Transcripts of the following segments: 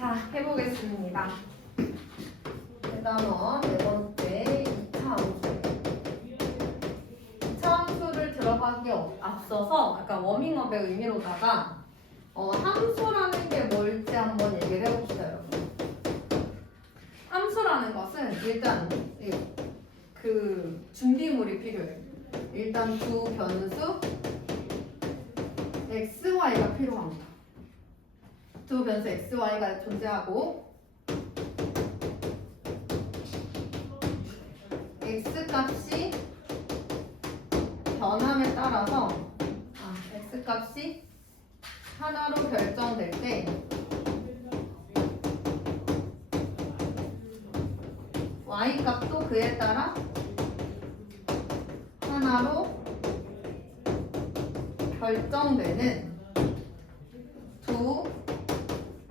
자, 해보겠습니다. 단원 네 번째 2차 함수. 2차 함수를 들어가기 앞서서 약간 워밍업의 의미로다가 함수라는 게 뭘지 한번 얘기를 해봅시다, 여러분. 함수라는 것은 일단 그 준비물이 필요해요. 일단 두 변수 x, y가 필요합니다. 두 변수 x, y가 존재하고 x 값이 변함에 따라서 x 값이 하나로 결정될 때 y 값도 그에 따라 하나로 결정되는 두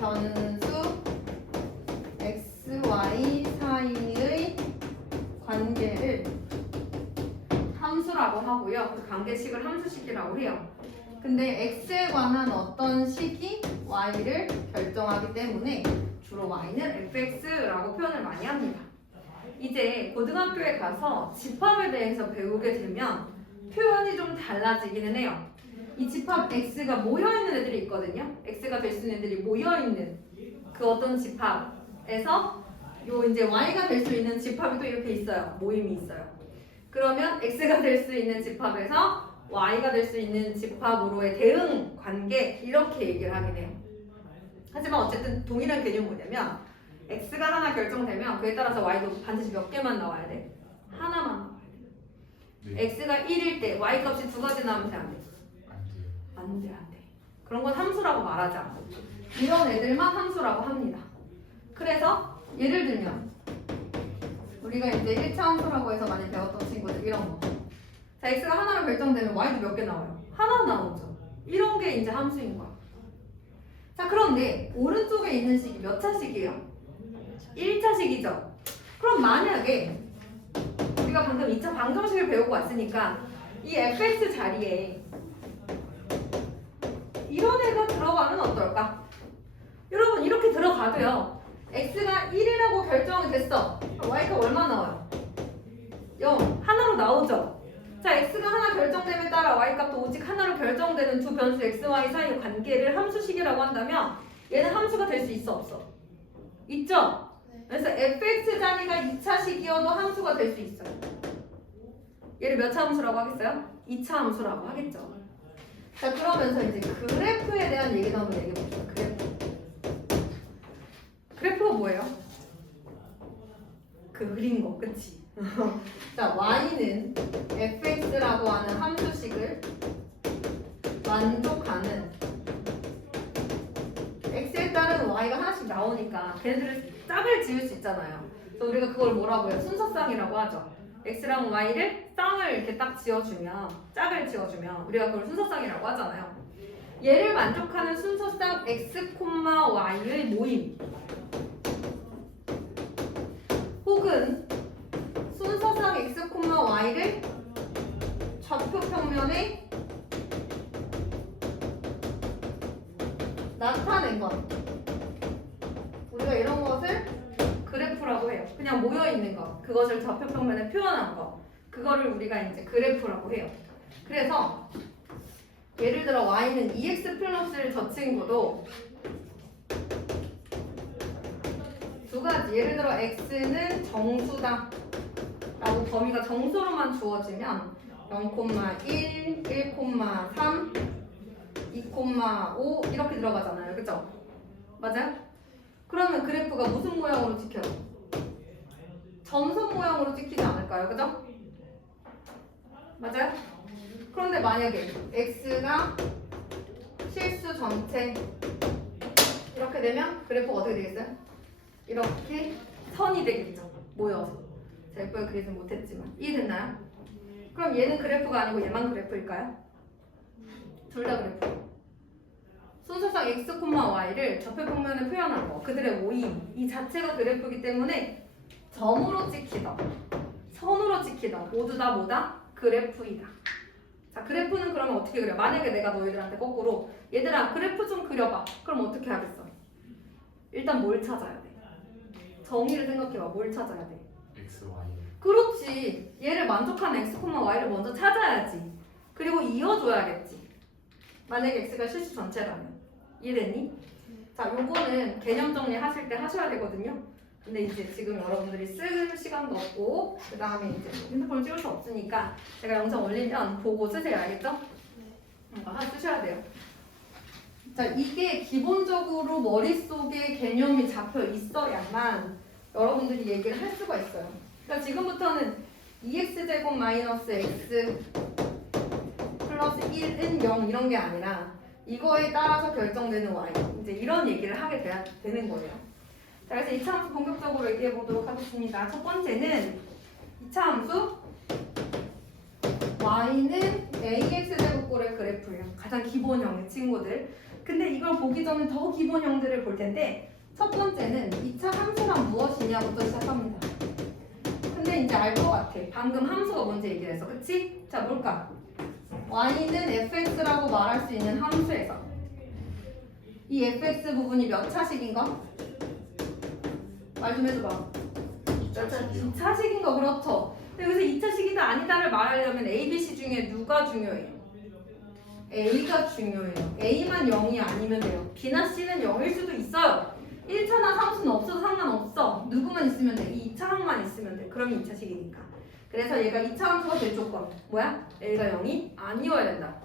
변수 x, y 사이의 관계를 함수라고 하고요. 그 관계식을 함수식이라고 해요. 근데 x에 관한 어떤 식이 y를 결정하기 때문에 주로 y는 fx라고 표현을 많이 합니다. 이제 고등학교에 가서 집합에 대해서 배우게 되면 표현이 좀 달라지기는 해요. 이 집합 x가 모여있는 애들이 있거든요. x가 될 수 있는 애들이 모여있는 그 어떤 집합에서 요 이제 y가 될 수 있는 집합이 또 이렇게 있어요. 모임이 있어요. 그러면 x가 될 수 있는 집합에서 y가 될 수 있는 집합으로의 대응 관계 이렇게 얘기를 하긴 해요. 하지만 어쨌든 동일한 개념이 뭐냐면 x가 하나 결정되면 그에 따라서 y도 반드시 몇 개만 나와야 돼? 하나만 나와야 돼. 네. x가 1일 때 y 값이 두 가지 나오면 돼, 안 돼? 안 돼, 안 돼. 그런 건 함수라고 말하지 않고 이런 애들만 함수라고 합니다. 그래서 예를 들면 우리가 이제 1차 함수라고 해서 많이 배웠던 친구들 이런 거. 자, x가 하나로 결정되면 y도 몇 개 나와요? 하나 나오죠. 이런 게 이제 함수인 거야. 자, 그런데 오른쪽에 있는 식이 몇 차식이에요? 1차식이죠. 그럼 만약에 우리가 방금 2차 방정식을 배우고 왔으니까 이 fx 자리에 이런 애가 들어가면 어떨까? 여러분 이렇게 들어가도요. x가 1이라고 결정이 됐어. y가 얼마 나와요? 0. 하나로 나오죠. 자, x가 하나 결정됨에 따라 y값도 오직 하나로 결정되는 두 변수 x, y 사이의 관계를 함수식이라고 한다면 얘는 함수가 될 수 있어, 없어? 있죠? 그래서 fx 자리가 2차식이어도 함수가 될 수 있어요. 얘를 몇 차 함수라고 하겠어요? 2차 함수라고 하겠죠. 자, 그러면서 이제 그래프에 대한 얘기도 한번 얘기해 봅시다. 그래프가 뭐예요? 그 그린 거, 그치? 자, y는 fx라고 하는 함수식을 만족하는 x에 따른 y가 하나씩 나오니까 걔네들을 짝을 지을 수 있잖아요. 그래서 우리가 그걸 뭐라고 해요? 순서쌍이라고 하죠. x랑 y를 쌍을 이렇게 딱 지어주면, 짝을 지어주면 우리가 그걸 순서쌍이라고 하잖아요. 얘를 만족하는 순서쌍 x, y의 모임 혹은 순서상 x, y를 좌표 평면에 나타낸 것. 우리가 이런 것을 그래프라고 해요. 그냥 모여있는 것. 그것을 좌표 평면에 표현한 것. 그거를 우리가 이제 그래프라고 해요. 그래서 예를 들어 y는 2x 플러스를 저 친구도 두 가지. 예를 들어 x는 정수다 라고 범위가 정수로만 주어지면 0,1, 1,3, 2,5 이렇게 들어가잖아요. 그죠? 맞아요? 그러면 그래프가 무슨 모양으로 찍혀요? 점선 모양으로 찍히지 않을까요? 그죠? 맞아요? 그런데 만약에 x가 실수 전체 이렇게 되면 그래프가 어떻게 되겠어요? 이렇게 선이 되겠죠. 모여서. 제가 예쁘게 그리진 못했지만 이해됐나요? 그럼 얘는 그래프가 아니고 얘만 그래프일까요? 둘 다 그래프. 순서상 x, y를 좌표 평면에 표현한 거, 그들의 모임 이 자체가 그래프이기 때문에 점으로 찍히던 선으로 찍히던 모두 다 뭐다? 그래프이다. 자, 그래프는 그러면 어떻게 그려? 만약에 내가 너희들한테 거꾸로 얘들아 그래프 좀 그려봐. 그럼 어떻게 하겠어? 일단 뭘 찾아야 돼? 정의를 생각해봐. 뭘 찾아야 돼? X, Y. 그렇지. 얘를 만족하는 x, y를 먼저 찾아야지. 그리고 이어줘야겠지. 만약에 x가 실수 전체라면. 이해됐니? 자, 요거는 개념 정리하실 때 하셔야 되거든요. 근데 이제 지금 여러분들이 쓸 시간도 없고 그 다음에 이제 핸드폰을 찍을 수 없으니까 제가 영상 올리면 보고 쓰세요. 알겠죠? 하나 쓰셔야 돼요. 자, 이게 기본적으로 머릿속에 개념이 잡혀 있어야만 여러분들이 얘기를 할 수가 있어요. 그러니까 지금부터는 2x제곱 마이너스 x 플러스 1은 0 이런 게 아니라 이거에 따라서 결정되는 y 이제 이런 얘기를 하게 되는 거예요. 자, 그래서 2차 함수 본격적으로 얘기해 보도록 하겠습니다. 첫 번째는 2차 함수 y는 ax제곱꼴의 그래프예요. 가장 기본형의 친구들. 근데 이걸 보기 전에 더 기본형들을 볼 텐데 첫 번째는 2차 함수란 무엇이냐부터 시작합니다. 근데 이제 알 것 같아. 방금 함수가 뭔지 얘기를 했어. 그치? 자, 뭘까? y는 fx라고 말할 수 있는 함수에서 이 fx 부분이 몇 차식인 거? 말 좀 해줘봐. 2차식인 거 그렇죠. 근데 여기서 2차식이다 아니다를 말하려면 A, B, C 중에 누가 중요해요? A가 중요해요. A만 0이 아니면 돼요. B나 C는 0일 수도 있어요. 1차나 3수는 없어도 상관없어. 누구만 있으면 돼. 이 2차항만 있으면 돼. 그러면 2차식이니까. 그래서 얘가 2차 함수가 될 조건. 뭐야? A가 0이 아니어야 된다.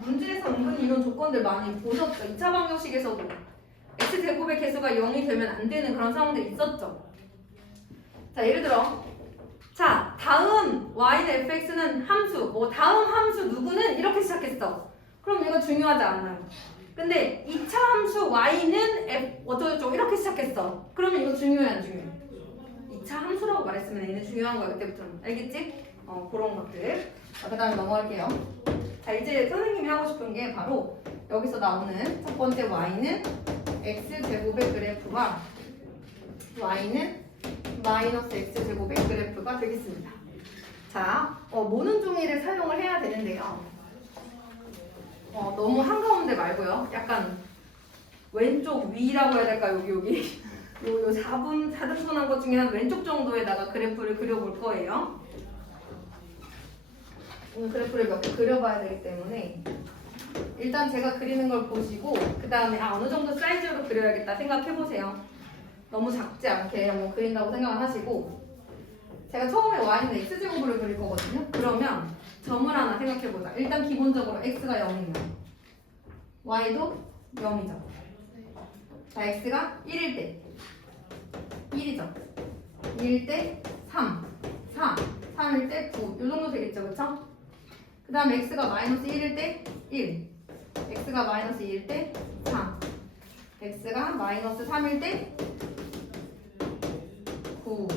문제에서 은근히 이런 조건들 많이 보셨죠? 2차 방정식에서도 x제곱의 개수가 0이 되면 안 되는 그런 상황들이 있었죠. 자, 예를 들어 자, 다음 y는 fx는 함수, 다음 함수 누구는 이렇게 시작했어. 그럼 얘가 중요하지 않나요? 근데 2차 함수 y는 어쩌고저쩌고 이렇게 시작했어. 그러면 이거 중요해 안 중요해? 2차 함수라고 말했으면 얘는 중요한 거야 그때부터는. 알겠지? 그런 것들. 자, 그 다음에 넘어갈게요. 자, 이제 선생님이 하고 싶은 게 바로 여기서 나오는 첫 번째 y는 x제곱의 그래프와 y는 마이너스 x제곱의 그래프가 되겠습니다. 자, 모는 종이를 사용을 해야 되는데요. 너무 한가운데 말고요. 약간 왼쪽 위라고 해야 될까? 여기 요 4등분한 것 중에 한 왼쪽 정도에다가 그래프를 그려볼 거예요. 오늘 그래프를 몇 개 그려봐야 되기 때문에 일단 제가 그리는 걸 보시고 그 다음에 어느 정도 사이즈로 그려야겠다 생각해보세요. 너무 작지 않게 한번 그린다고 생각을 하시고 제가 처음에 y는 x제곱으로 그릴 거거든요. 그러면 점을 하나 생각해보자. 일단 기본적으로 x가 0이면 y도 0이죠. 자, x가 1일 때 1이죠. 2일 때 3, 4, 3일 때 9. 이 정도 되겠죠. 그쵸? 그 다음 x가 마이너스 1일 때 1, x가 마이너스 2일 때 3, x가 마이너스 3일 때 9.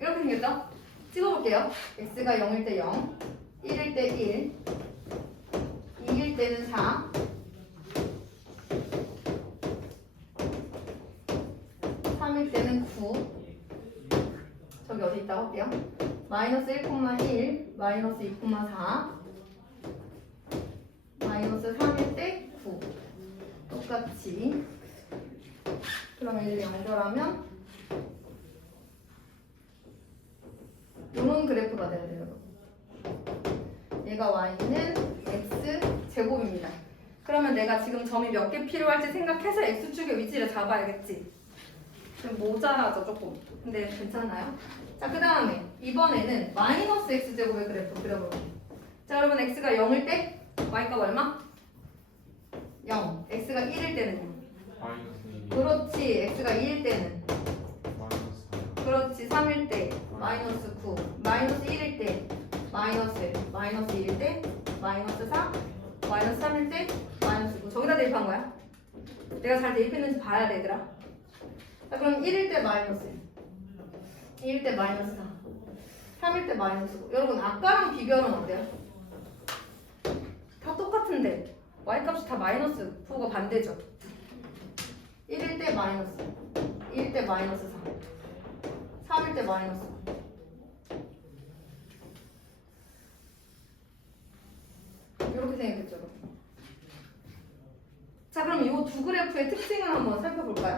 이렇게 생겼죠? 찍어볼게요. x가 0일 때 0, 1일 때 1, 2일 때는 4, 3일 때는 9. 저기 어디 있다고 할게요. 마이너스 1,1, 마이너스 2,4, 마이너스 3일 때 9. 똑같이. 그럼 얘를 연결하면 이런 그래프가 돼야 돼요. 얘가 y는 x제곱입니다. 그러면 내가 지금 점이 몇 개 필요할지 생각해서 x축의 위치를 잡아야겠지. 좀 모자라죠 조금. 근데 괜찮나요? 자, 그 다음에 이번에는 마이너스 x제곱의 그래프 그려볼게요. 자, 여러분 x가 0일 때 y값 얼마? 0. x가 1일 때는요? 마이너스 1. 그렇지. x가 2일 때는? 마이너스 4. 그렇지. 3일 때 마이너스 9. 마이너스 1일 때 마이너스 1. 마이너스 2일 때 마이너스 4. 마이너스 3일 때 마이너스 9. 저기다 대입한 거야. 내가 잘 대입했는지 봐야 돼, 얘들아. 자, 그럼 1일 때 마이너스 1. 2일 때 마이너스 4. 3일 때 마이너스 9. 여러분, 아까랑 비교하면 어때요? 다 똑같은데 y값이 다 마이너스 9가 반대죠. 1일 때 마이너스 2일 때 마이너스 4. 3일 때 마이너스 9. 이렇게 생겼겠죠. 자, 그럼 이 두 그래프의 특징을 한번 살펴볼까요?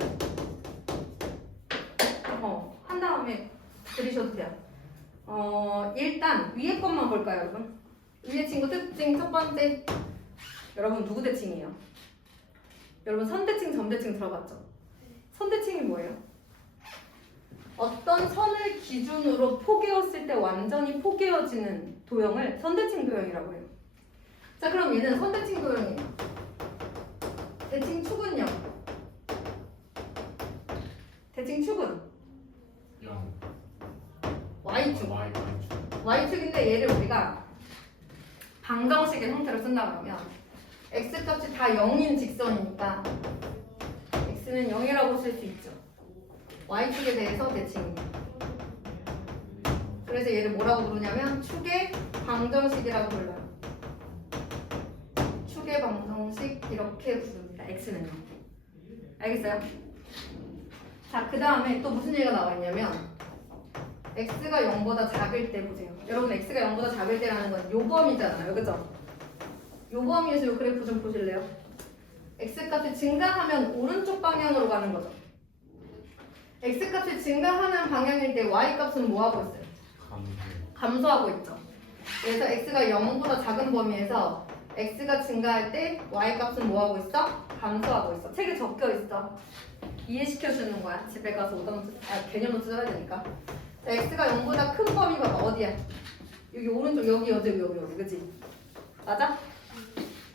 한 다음에 들으셔도 돼요. 일단 위에 것만 볼까요, 여러분? 위에 친구 특징 첫 번째. 여러분 누구 대칭이에요? 여러분 선대칭, 점대칭 들어봤죠? 선대칭이 뭐예요? 어떤 선을 기준으로 포개었을 때 완전히 포개어지는 도형을 선대칭 도형이라고 해요. 자, 그럼 얘는 선대칭 도형이에요. 대칭 축은요? 대칭 축은? 0 Y축. Y축. Y축인데 얘를 우리가 방정식의 형태로 쓴다 그러면 X값이 다 0인 직선이니까 X는 0이라고 쓸 수 있죠. Y축에 대해서 대칭입니다. 그래서 얘를 뭐라고 부르냐면 축의 방정식이라고 불러요. 축의 방정식 이렇게 부릅니다. X는요. 알겠어요? 자, 그 다음에 또 무슨 얘기가 나와 있냐면 X가 0보다 작을 때 보세요. 여러분 X가 0보다 작을 때라는 건 요 범위잖아요. 그죠? 요 범위에서 요 그래프 좀 보실래요? X값이 증가하면 오른쪽 방향으로 가는 거죠. X값이 증가하는 방향일 때 Y값은 뭐 하고 있어요? 감소하고 있죠. 그래서 X가 0보다 작은 범위에서 X가 증가할 때 Y값은 뭐 하고 있어? 감소하고 있어. 책에 적혀 있어. 이해시켜 주는 거야. 집에 가서 개념 노트 써야 되니까. 자, X가 0보다 큰 범위가 어디야? 여기 오른쪽, 여기, 그치? 맞아?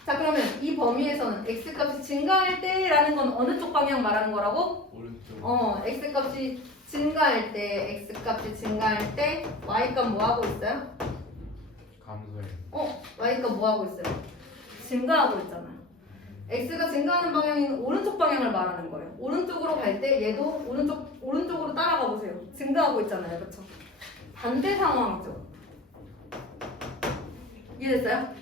자, 그러면 이 범위에서는 X값이 증가할 때라는 건 어느 쪽 방향 말하는 거라고? 오른쪽. X값이 증가할 때, Y값 뭐 하고 있어요? 감소해. Y값 뭐 하고 있어요? 증가하고 있잖아. X가 증가하는 방향인 오른쪽 방향을 말하는 거예요. 오른쪽으로 갈 때 얘도 오른쪽으로 따라가 보세요. 증가하고 있잖아요. 그렇죠? 반대 상황이죠. 이해됐어요?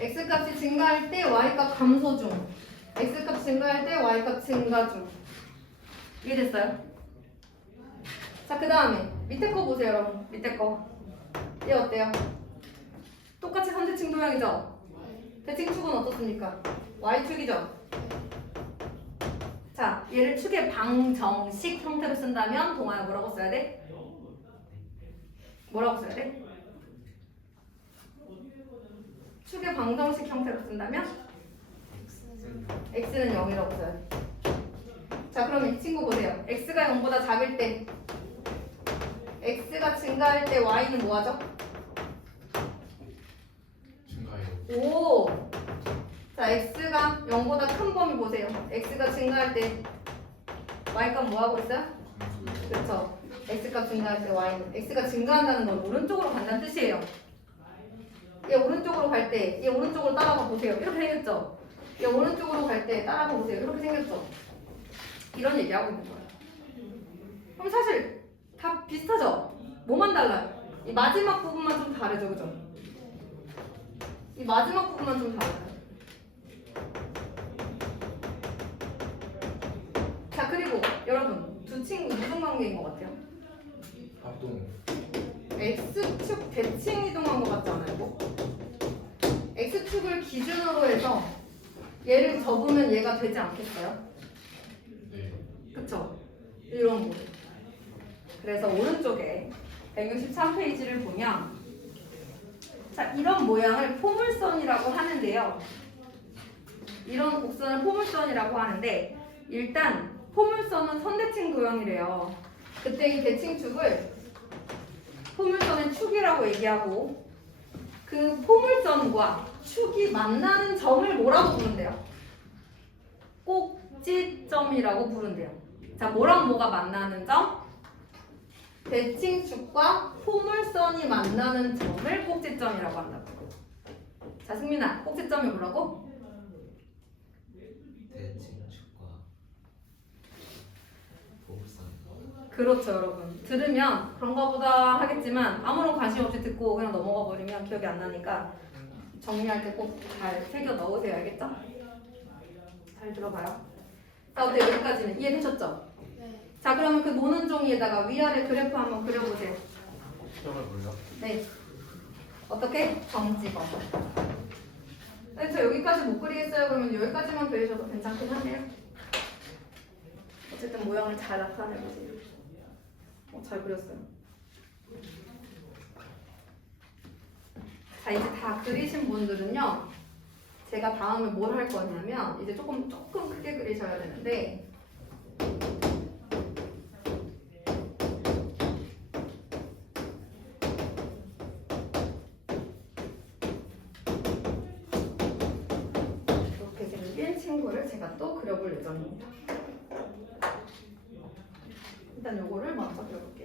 X값이 증가할 때 Y값 감소 중. X값 증가할 때 Y값 증가 중. 이해됐어요? 자, 그 다음에 밑에 거 보세요, 여러분. 밑에 거. 얘 어때요? 똑같이 선대칭 도형이죠? 대칭축은 어떻습니까? Y축이죠? 자, 얘를 축의 방정식 형태로 쓴다면 동아야 뭐라고 써야 돼? 뭐라고 써야 돼? 축의 방정식 형태로 쓴다면 X는 0이라고 써야 돼. 자, 그럼 이 친구 보세요. X가 0보다 작을 때 X가 증가할 때 Y는 뭐 하죠? 증가해요. 오! 자, X가 0보다 큰 범위 보세요. X가 증가할 때 Y값 뭐 하고 있어요? 감소해요. 그렇죠. X값 증가할 때 Y는 X가 증가한다는 건 오른쪽으로 간다는 뜻이에요. 얘 오른쪽으로 갈 때 얘 오른쪽으로 따라가 보세요. 이렇게 생겼죠? 얘 오른쪽으로 갈 때 따라가 보세요. 이렇게 생겼죠? 이런 얘기하고 있는 거예요. 그럼 사실 다 비슷하죠? 뭐만 달라요? 이 마지막 부분만 좀 다르죠, 그죠? 이 마지막 부분만 좀 달라요. 자, 그리고 여러분 두 친구 무슨 관계인 것 같아요? 합동. X축 대칭 이동한 것 같지 않아요? 이거? X축을 기준으로 해서 얘를 접으면 얘가 되지 않겠어요? 네. 그쵸? 이런 모델. 그래서 오른쪽에 163페이지를 보면 자, 이런 모양을 포물선이라고 하는데요. 이런 곡선을 포물선이라고 하는데 일단 포물선은 선대칭 도형이래요. 그때 이 대칭축을 포물선의 축이라고 얘기하고 그 포물선과 축이 만나는 점을 뭐라고 부른대요? 꼭지점이라고 부른대요. 자, 뭐랑 뭐가 만나는 점? 대칭축과 포물선이 만나는 점을 꼭지점이라고 한다고. 자, 승민아, 꼭지점이 뭐라고? 대칭축과 포물선. 그렇죠, 여러분. 들으면 그런가 보다 하겠지만 아무런 관심 없이 듣고 그냥 넘어가 버리면 기억이 안 나니까 정리할 때 꼭 잘 새겨 넣으세요. 알겠죠? 잘 들어봐요. 자, 어때? 여기까지는 이해되셨죠? 자, 그러면 그 노는 종이에다가 위아래 그래프 한번 그려보세요. 시험을 볼려? 네. 어떻게? 정집어. 근데 저 여기까지 못 그리겠어요. 그러면 여기까지만 그리셔도 괜찮긴 하네요. 어쨌든 모양을 잘 나타내보세요. 잘 그렸어요. 자, 이제 다 그리신 분들은요. 제가 다음에 뭘 할 거냐면 이제 조금 크게 그리셔야 되는데 이렇게 생긴 친구를 제가 또 그려볼 예정입니다. 일단 요거를 먼저 그려볼게요.